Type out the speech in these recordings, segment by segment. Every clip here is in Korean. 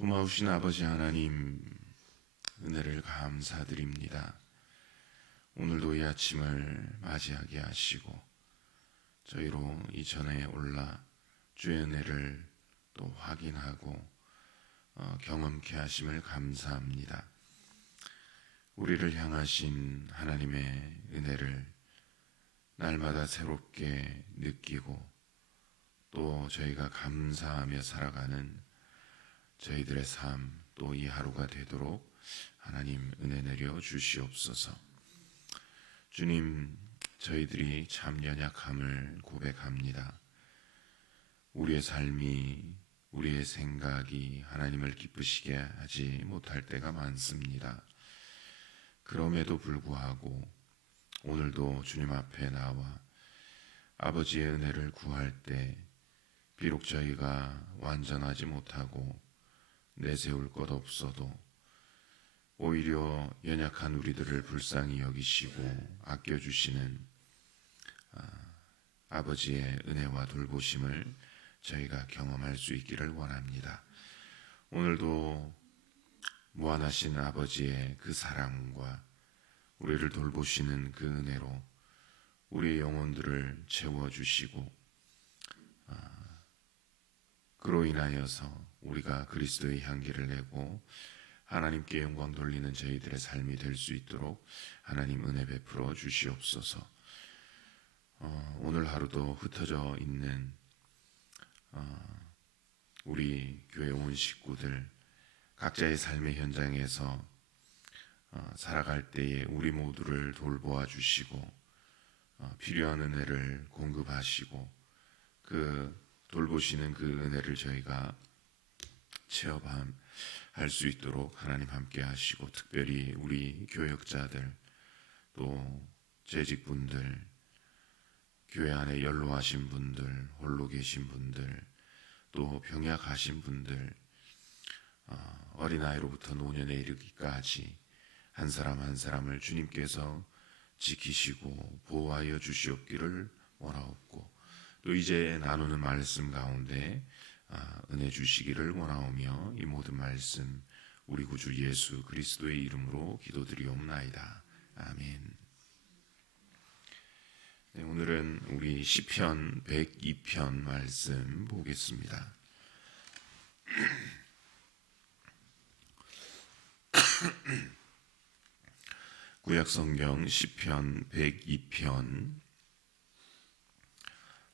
고마우신 아버지 하나님, 은혜를 감사드립니다. 오늘도 이 아침을 맞이하게 하시고 저희로 이전에 올라 주의 은혜를 또 확인하고 경험케 하심을 감사합니다. 우리를 향하신 하나님의 은혜를 날마다 새롭게 느끼고 또 저희가 감사하며 살아가는 저희들의 삶, 또 이 하루가 되도록 하나님 은혜 내려 주시옵소서. 주님, 저희들이 참 연약함을 고백합니다. 우리의 삶이, 우리의 생각이 하나님을 기쁘시게 하지 못할 때가 많습니다. 그럼에도 불구하고 오늘도 주님 앞에 나와 아버지의 은혜를 구할 때 비록 저희가 완전하지 못하고 내세울 것 없어도 오히려 연약한 우리들을 불쌍히 여기시고 아껴주시는 아버지의 은혜와 돌보심을 저희가 경험할 수 있기를 원합니다. 오늘도 무한하신 아버지의 그 사랑과 우리를 돌보시는 그 은혜로 우리의 영혼들을 채워주시고 그로 인하여서 우리가 그리스도의 향기를 내고 하나님께 영광 돌리는 저희들의 삶이 될 수 있도록 하나님 은혜 베풀어 주시옵소서. 오늘 하루도 흩어져 있는 우리 교회 온 식구들 각자의 삶의 현장에서 살아갈 때에 우리 모두를 돌보아 주시고 필요한 은혜를 공급하시고 그 돌보시는 그 은혜를 저희가 체험할 수 있도록 하나님 함께 하시고, 특별히 우리 교역자들 또 재직분들, 교회 안에 연로하신 분들, 홀로 계신 분들, 또 병약하신 분들, 어린아이로부터 노년에 이르기까지 한 사람 한 사람을 주님께서 지키시고 보호하여 주시옵기를 원하옵고, 또 이제 나누는 말씀 가운데 은혜 주시기를 원하오며 이 모든 말씀 우리 구주 예수 그리스도의 이름으로 기도드리옵나이다. 아멘. 네, 오늘은 우리 시편 102편 말씀 보겠습니다. 구약성경 시편 102편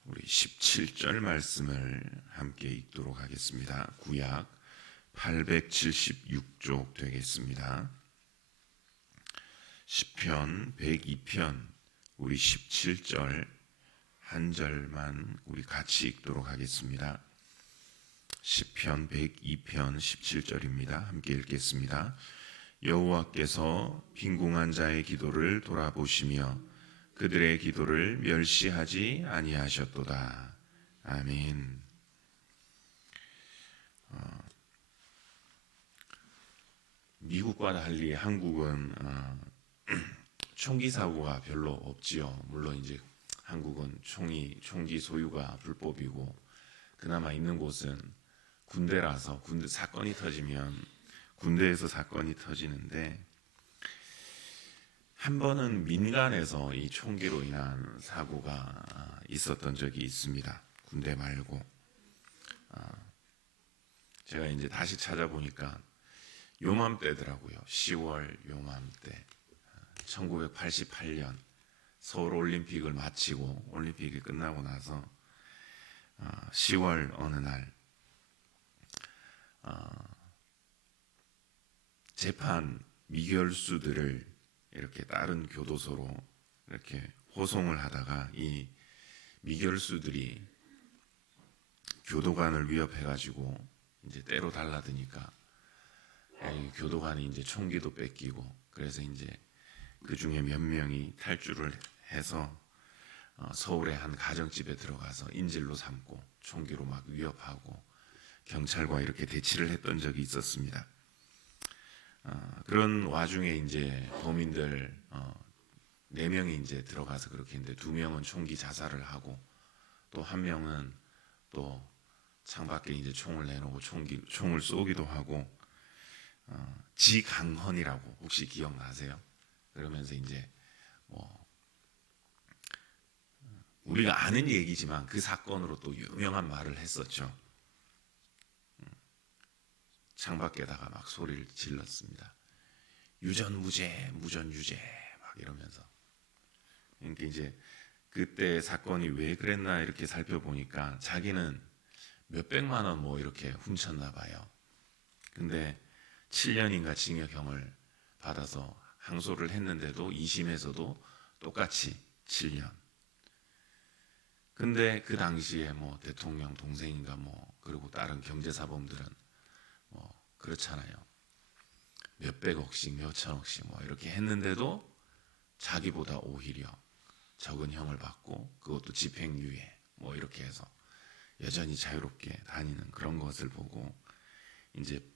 우리 17절 말씀을 함께 읽도록 하겠습니다. 구약 876쪽 되겠습니다. 시편 102편 우리 17절 한 절만 우리 같이 읽도록 하겠습니다. 시편 102편 17절입니다. 함께 읽겠습니다. 여호와께서 빈궁한 자의 기도를 돌아보시며 그들의 기도를 멸시하지 아니하셨도다. 아멘. 미국과 달리 한국은 총기 사고가 별로 없지요. 물론 이제 한국은 총기 소유가 불법이고 그나마 있는 곳은 군대라서 사건이 터지면 군대에서 사건이 터지는데, 한 번은 민간에서 이 총기로 인한 사고가 있었던 적이 있습니다. 군대 말고. 제가 이제 다시 찾아보니까 요맘때더라고요. 10월 요맘때. 1988년 서울 올림픽을 마치고 올림픽이 끝나고 나서 10월 어느 날 재판 미결수들을 이렇게 다른 교도소로 이렇게 호송을 하다가 이 미결수들이 교도관을 위협해가지고 이제 때로 달라드니까 교도관이 이제 총기도 뺏기고, 그래서 이제 그 중에 몇 명이 탈주를 해서 서울의 한 가정집에 들어가서 인질로 삼고 총기로 막 위협하고 경찰과 이렇게 대치를 했던 적이 있었습니다. 그런 와중에 이제 범인들 4명이 이제 들어가서 그렇게 했는데 2명은 총기 자살을 하고 또 1명은 또 창밖에 이제 총을 내놓고 총을 쏘기도 하고, 지강헌이라고 혹시 기억나세요? 그러면서 이제 뭐 우리가 아는 얘기지만 그 사건으로 또 유명한 말을 했었죠. 창밖에다가 막 소리를 질렀습니다. 유전무죄, 무전유죄 막 이러면서. 그러니까 이제 그때 사건이 왜 그랬나 이렇게 살펴보니까 자기는 몇백만 원 뭐 이렇게 훔쳤나 봐요. 근데 7년인가 징역형을 받아서 항소를 했는데도 2심에서도 똑같이 7년. 근데 그 당시에 뭐 대통령 동생인가 뭐 그리고 다른 경제사범들은 뭐 그렇잖아요. 몇백억씩 몇천억씩 뭐 이렇게 했는데도 자기보다 오히려 적은 형을 받고 그것도 집행유예 뭐 이렇게 해서 여전히 자유롭게 다니는 그런 것을 보고 이제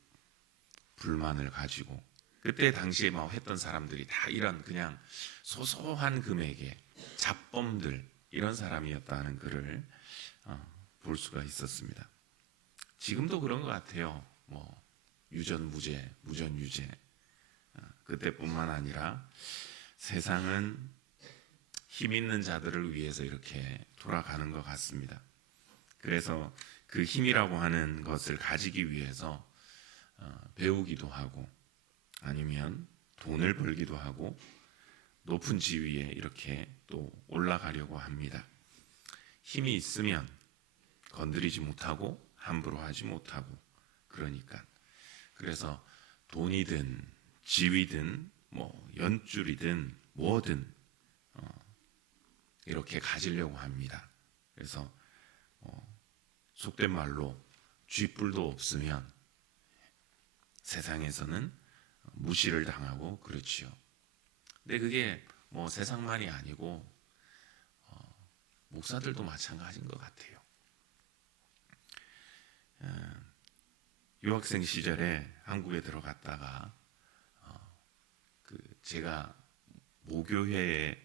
불만을 가지고, 그때 당시에 막 했던 사람들이 다 이런 그냥 소소한 금액의 잡범들 이런 사람이었다는 글을 볼 수가 있었습니다. 지금도 그런 것 같아요. 뭐 유전무죄, 무전유죄. 그때뿐만 아니라 세상은 힘 있는 자들을 위해서 이렇게 돌아가는 것 같습니다. 그래서 그 힘이라고 하는 것을 가지기 위해서 배우기도 하고 아니면 돈을 벌기도 하고 높은 지위에 이렇게 또 올라가려고 합니다. 힘이 있으면 건드리지 못하고 함부로 하지 못하고, 그러니까 그래서 돈이든 지위든 뭐 연줄이든 뭐든 이렇게 가지려고 합니다. 그래서 속된 말로 쥐뿔도 없으면 세상에서는 무시를 당하고 그렇지요. 근데 그게 뭐 세상만이 아니고 목사들도 마찬가지인 것 같아요. 유학생 시절에 한국에 들어갔다가 제가 모교회에서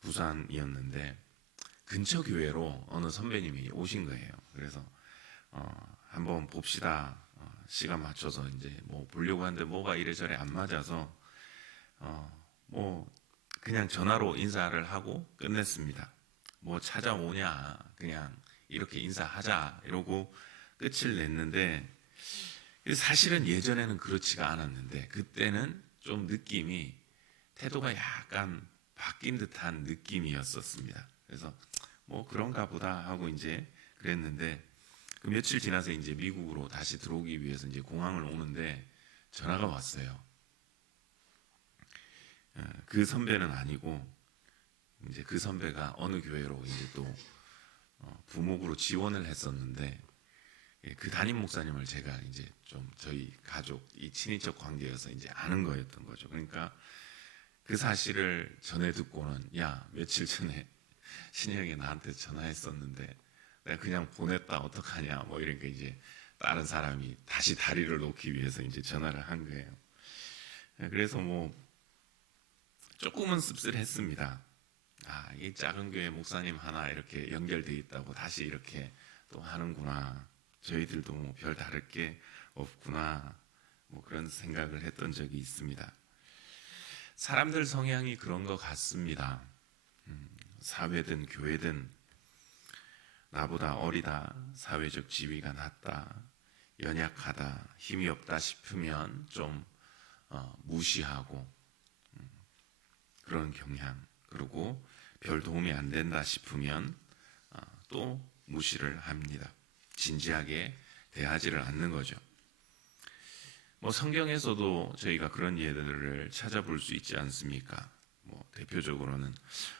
부산이었는데 근처 교회로 어느 선배님이 오신 거예요. 그래서 한번 봅시다. 시간 맞춰서 이제 뭐 보려고 하는데 뭐가 이래저래 안 맞아서 뭐 그냥 전화로 인사를 하고 끝냈습니다. 뭐 찾아오냐 그냥 이렇게 인사하자 이러고 끝을 냈는데, 사실은 예전에는 그렇지가 않았는데 그때는 좀 느낌이 태도가 약간 바뀐 듯한 느낌이었었습니다. 그래서 뭐 그런가 보다 하고 이제 그랬는데, 그 며칠 지나서 이제 미국으로 다시 들어오기 위해서 이제 공항을 오는데 전화가 왔어요. 그 선배는 아니고 이제 그 선배가 어느 교회로 이제 또 부목으로 지원을 했었는데, 그 담임 목사님을 제가 이제 좀 저희 가족 이 친인척 관계여서 이제 아는 거였던 거죠. 그러니까 그 사실을 전해 듣고는 야 며칠 전에 신영이 나한테 전화했었는데 내가 그냥 보냈다 어떡하냐 뭐 이러니까 이제 다른 사람이 다시 다리를 놓기 위해서 이제 전화를 한 거예요. 그래서 뭐 조금은 씁쓸했습니다. 이 작은 교회 목사님 하나 이렇게 연결돼 있다고 다시 이렇게 또 하는구나. 저희들도 뭐 별 다를 게 없구나. 뭐 그런 생각을 했던 적이 있습니다. 사람들 성향이 그런 것 같습니다. 사회든 교회든 나보다 어리다, 사회적 지위가 낮다, 연약하다, 힘이 없다 싶으면 좀 무시하고 그런 경향, 그리고 별 도움이 안 된다 싶으면 또 무시를 합니다. 진지하게 대하지를 않는 거죠. 뭐 성경에서도 저희가 그런 예들을 찾아볼 수 있지 않습니까? 뭐 대표적으로는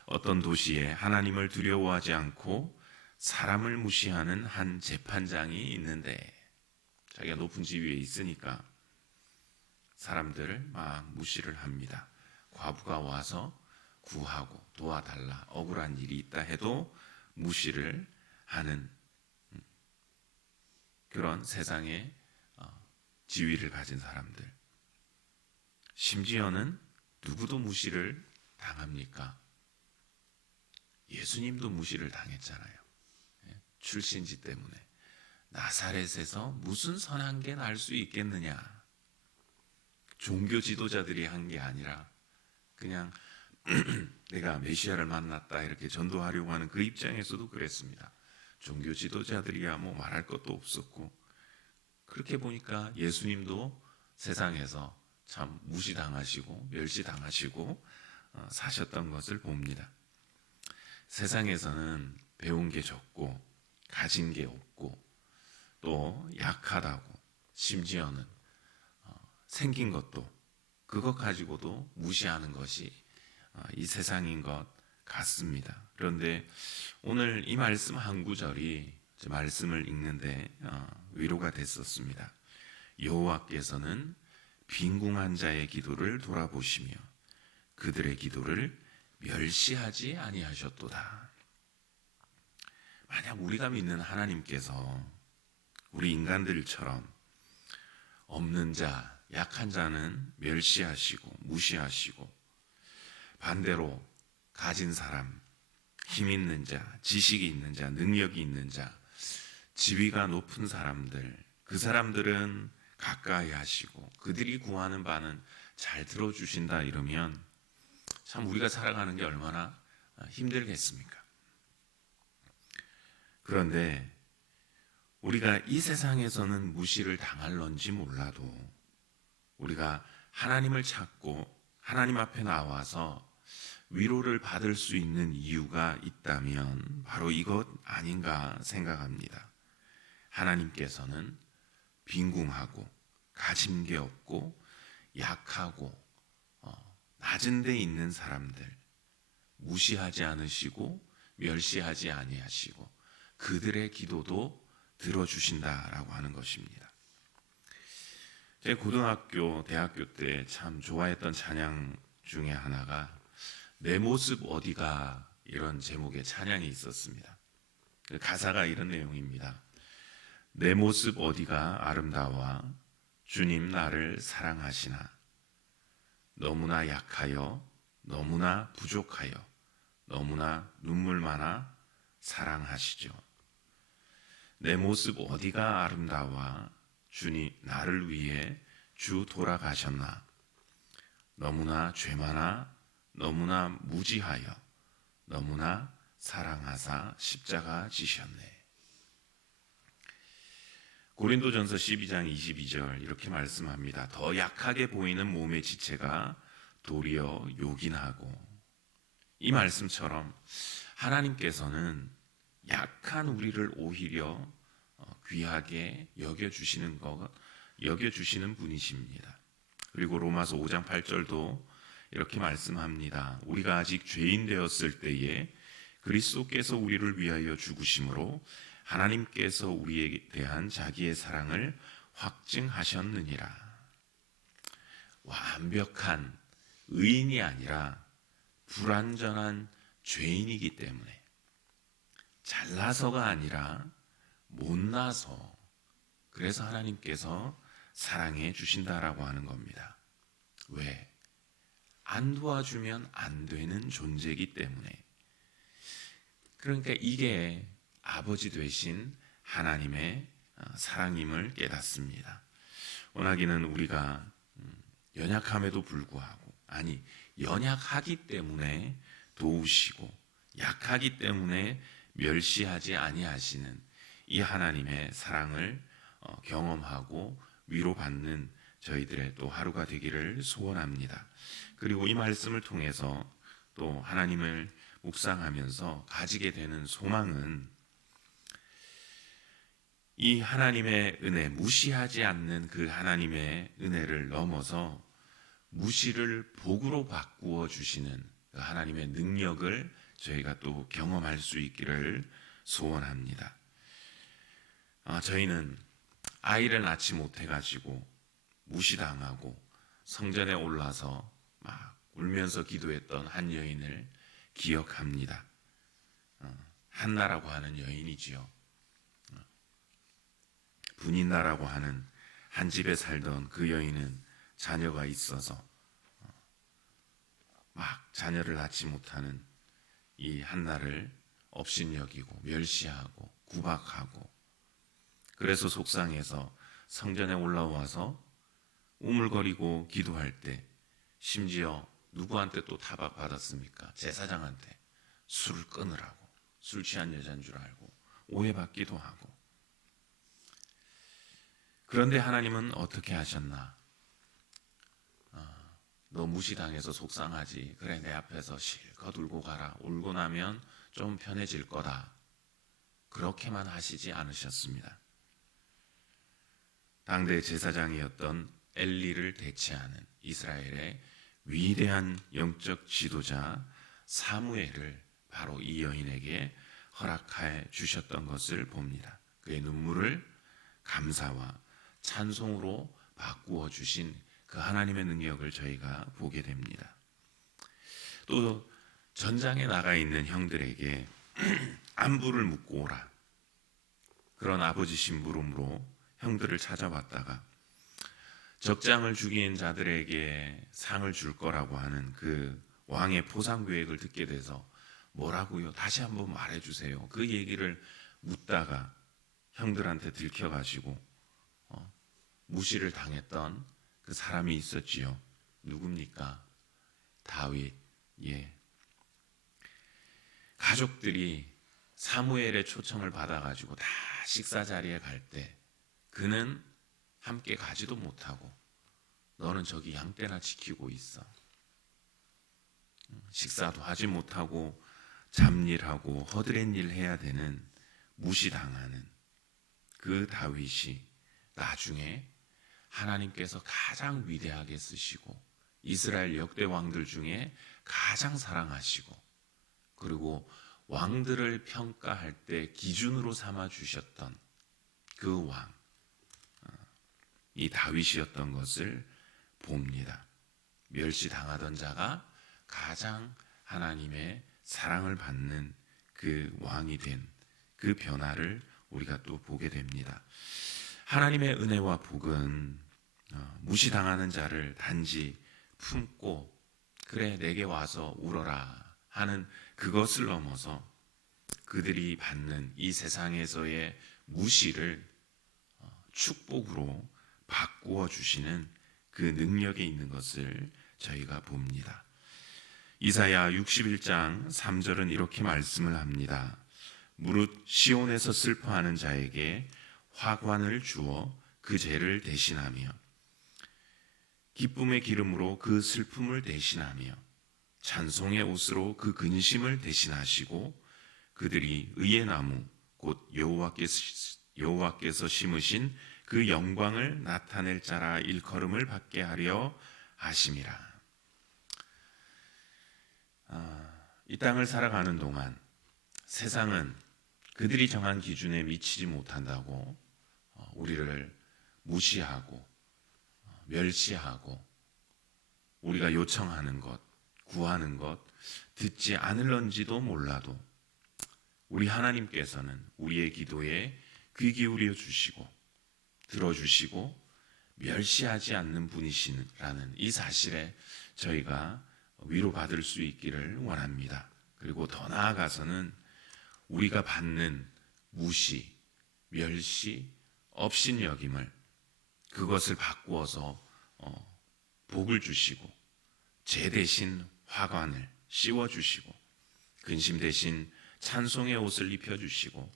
어떤 도시에 하나님을 두려워하지 않고 사람을 무시하는 한 재판장이 있는데, 자기가 높은 지위에 있으니까 사람들을 막 무시를 합니다. 과부가 와서 구하고 도와달라, 억울한 일이 있다 해도 무시를 하는 그런 세상의 지위를 가진 사람들. 심지어는 누구도 무시를 당합니까? 예수님도 무시를 당했잖아요. 출신지 때문에. 나사렛에서 무슨 선한 게 날 수 있겠느냐. 종교 지도자들이 한 게 아니라 그냥 내가 메시아를 만났다 이렇게 전도하려고 하는 그 입장에서도 그랬습니다. 종교 지도자들이야 뭐 말할 것도 없었고, 그렇게 보니까 예수님도 세상에서 참 무시당하시고 멸시당하시고 사셨던 것을 봅니다. 세상에서는 배운 게 적고 가진 게 없고 또 약하다고, 심지어는 생긴 것도 그것 가지고도 무시하는 것이 이 세상인 것 같습니다. 그런데 오늘 이 말씀 한 구절이 말씀을 읽는데 위로가 됐었습니다. 여호와께서는 빈궁한 자의 기도를 돌아보시며 그들의 기도를 멸시하지 아니하셨도다. 만약 우리가 믿는 하나님께서 우리 인간들처럼 없는 자, 약한 자는 멸시하시고 무시하시고, 반대로 가진 사람, 힘 있는 자, 지식이 있는 자, 능력이 있는 자, 지위가 높은 사람들, 그 사람들은 가까이 하시고 그들이 구하는 바는 잘 들어주신다 이러면 참 우리가 살아가는 게 얼마나 힘들겠습니까? 그런데 우리가 이 세상에서는 무시를 당할런지 몰라도 우리가 하나님을 찾고 하나님 앞에 나와서 위로를 받을 수 있는 이유가 있다면 바로 이것 아닌가 생각합니다. 하나님께서는 빈궁하고 가진 게 없고 약하고 낮은 데 있는 사람들 무시하지 않으시고 멸시하지 아니하시고 그들의 기도도 들어주신다라고 하는 것입니다. 제 고등학교, 대학교 때 참 좋아했던 찬양 중에 하나가 내 모습 어디가, 이런 제목의 찬양이 있었습니다. 가사가 이런 내용입니다. 내 모습 어디가 아름다워 주님 나를 사랑하시나, 너무나 약하여 너무나 부족하여 너무나 눈물 많아 사랑하시죠. 내 모습 어디가 아름다워 주님 나를 위해 주 돌아가셨나, 너무나 죄 많아 너무나 무지하여 너무나 사랑하사 십자가 지셨네. 고린도전서 12장 22절 이렇게 말씀합니다. 더 약하게 보이는 몸의 지체가 도리어 요긴하고. 이 말씀처럼 하나님께서는 약한 우리를 오히려 귀하게 여겨주시는 분이십니다. 그리고 로마서 5장 8절도 이렇게 말씀합니다. 우리가 아직 죄인 되었을 때에 그리스도께서 우리를 위하여 죽으심으로 하나님께서 우리에 대한 자기의 사랑을 확증하셨느니라. 완벽한 의인이 아니라 불완전한 죄인이기 때문에, 잘나서가 아니라 못나서, 그래서 하나님께서 사랑해 주신다라고 하는 겁니다. 왜? 안 도와주면 안 되는 존재이기 때문에. 그러니까 이게 아버지 되신 하나님의 사랑임을 깨닫습니다. 워낙에는 우리가 연약함에도 불구하고, 아니 연약하기 때문에 도우시고 약하기 때문에 멸시하지 아니하시는 이 하나님의 사랑을 경험하고 위로받는 저희들의 또 하루가 되기를 소원합니다. 그리고 이 말씀을 통해서 또 하나님을 묵상하면서 가지게 되는 소망은 이 하나님의 은혜, 무시하지 않는 그 하나님의 은혜를 넘어서 무시를 복으로 바꾸어 주시는 그 하나님의 능력을 저희가 또 경험할 수 있기를 소원합니다. 저희는 아이를 낳지 못해가지고 무시당하고 성전에 올라서 막 울면서 기도했던 한 여인을 기억합니다. 한나라고 하는 여인이지요. 분인나라고 하는 한 집에 살던 그 여인은 자녀가 있어서 막 자녀를 낳지 못하는 이 한나를 업신여기고 멸시하고 구박하고, 그래서 속상해서 성전에 올라와서 우물거리고 기도할 때 심지어 누구한테 또 타박받았습니까? 제사장한테 술을 끊으라고, 술 취한 여자인 줄 알고 오해받기도 하고. 그런데 하나님은 어떻게 하셨나? 너 무시당해서 속상하지? 그래, 내 앞에서 실컷 울고 가라. 울고 나면 좀 편해질 거다. 그렇게만 하시지 않으셨습니다. 당대 제사장이었던 엘리를 대체하는 이스라엘의 위대한 영적 지도자 사무엘을 바로 이 여인에게 허락해 주셨던 것을 봅니다. 그의 눈물을 감사와 찬송으로 바꾸어 주신 그 하나님의 능력을 저희가 보게 됩니다. 또 전장에 나가 있는 형들에게 안부를 묻고 오라, 그런 아버지 심부름으로 형들을 찾아왔다가 적장을 죽인 자들에게 상을 줄 거라고 하는 그 왕의 포상 계획을 듣게 돼서 뭐라고요? 다시 한번 말해주세요. 그 얘기를 묻다가 형들한테 들켜가지고 무시를 당했던 그 사람이 있었지요. 누굽니까? 다윗. 예. 가족들이 사무엘의 초청을 받아가지고 다 식사 자리에 갈 때 그는 함께 가지도 못하고 너는 저기 양떼나 지키고 있어. 식사도 하지 못하고 잡일하고 허드렛 일 해야 되는, 무시당하는 그 다윗이 나중에 하나님께서 가장 위대하게 쓰시고 이스라엘 역대 왕들 중에 가장 사랑하시고, 그리고 왕들을 평가할 때 기준으로 삼아 주셨던 그 왕, 이 다윗이었던 것을 봅니다. 멸시당하던 자가 가장 하나님의 사랑을 받는 그 왕이 된 그 변화를 우리가 또 보게 됩니다. 하나님의 은혜와 복은 무시당하는 자를 단지 품고 그래 내게 와서 울어라 하는 그것을 넘어서 그들이 받는 이 세상에서의 무시를 축복으로 바꾸어 주시는 그 능력이 있는 것을 저희가 봅니다. 이사야 61장 3절은 이렇게 말씀을 합니다. 무릇 시온에서 슬퍼하는 자에게 화관을 주어 그 죄를 대신하며 기쁨의 기름으로 그 슬픔을 대신하며 찬송의 옷으로 그 근심을 대신하시고 그들이 의의 나무 곧 여호와께서 심으신 그 영광을 나타낼 자라 일컬음을 받게 하려 하심이라. 이 땅을 살아가는 동안 세상은 그들이 정한 기준에 미치지 못한다고 우리를 무시하고 멸시하고 우리가 요청하는 것, 구하는 것 듣지 않을런지도 몰라도 우리 하나님께서는 우리의 기도에 귀 기울여 주시고 들어주시고 멸시하지 않는 분이시라는 이 사실에 저희가 위로받을 수 있기를 원합니다. 그리고 더 나아가서는 우리가 받는 무시, 멸시, 업신여김을 그것을 바꾸어서 복을 주시고 죄 대신 화관을 씌워주시고 근심 대신 찬송의 옷을 입혀주시고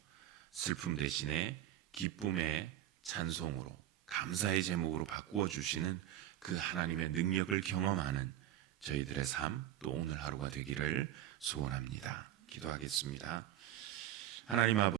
슬픔 대신에 기쁨의 찬송으로 감사의 제목으로 바꾸어 주시는 그 하나님의 능력을 경험하는 저희들의 삶, 또 오늘 하루가 되기를 소원합니다. 기도하겠습니다. 하나님 아버지,